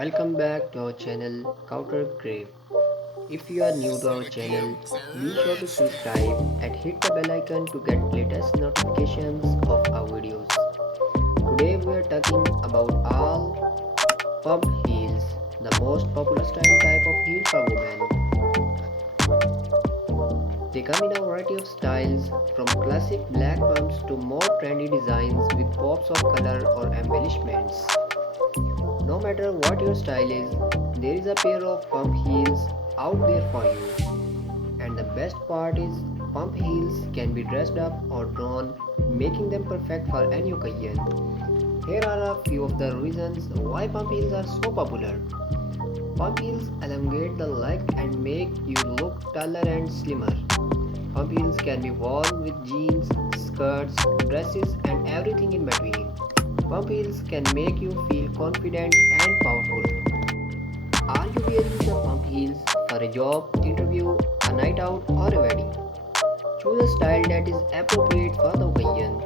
Welcome back to our channel Couture Crave. If you are new to our channel, be sure to subscribe and hit the bell icon to get latest notifications of our videos. Today we are talking about all pump heels, the most popular style type of heel for women. They come in a variety of styles, from classic black pumps to more trendy designs with pops of color or embellishments. No matter what your style is, there is a pair of pump heels out there for you. And the best part is, pump heels can be dressed up or drawn, making them perfect for any occasion. Here are a few of the reasons why pump heels are so popular. Pump heels elongate the leg and make you look taller and slimmer. Pump heels can be worn with jeans, skirts, dresses, and everything in between. Pump heels can make you feel confident and powerful. Are you wearing the pump heels for a job, interview, a night out, or a wedding? Choose a style that is appropriate for the occasion.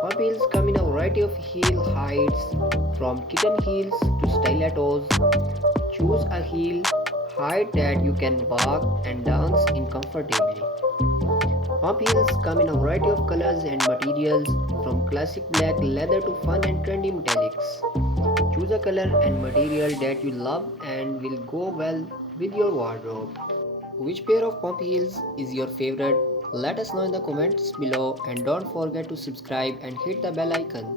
Pump heels come in a variety of heel heights, from kitten heels to stilettos. Choose a heel height that you can walk and dance in comfortably. Pump heels come in a variety of colors and materials, from classic black leather to fun and trendy metallics. Choose a color and material that you love and will go well with your wardrobe. Which pair of pump heels is your favorite? Let us know in the comments below, and don't forget to subscribe and hit the bell icon.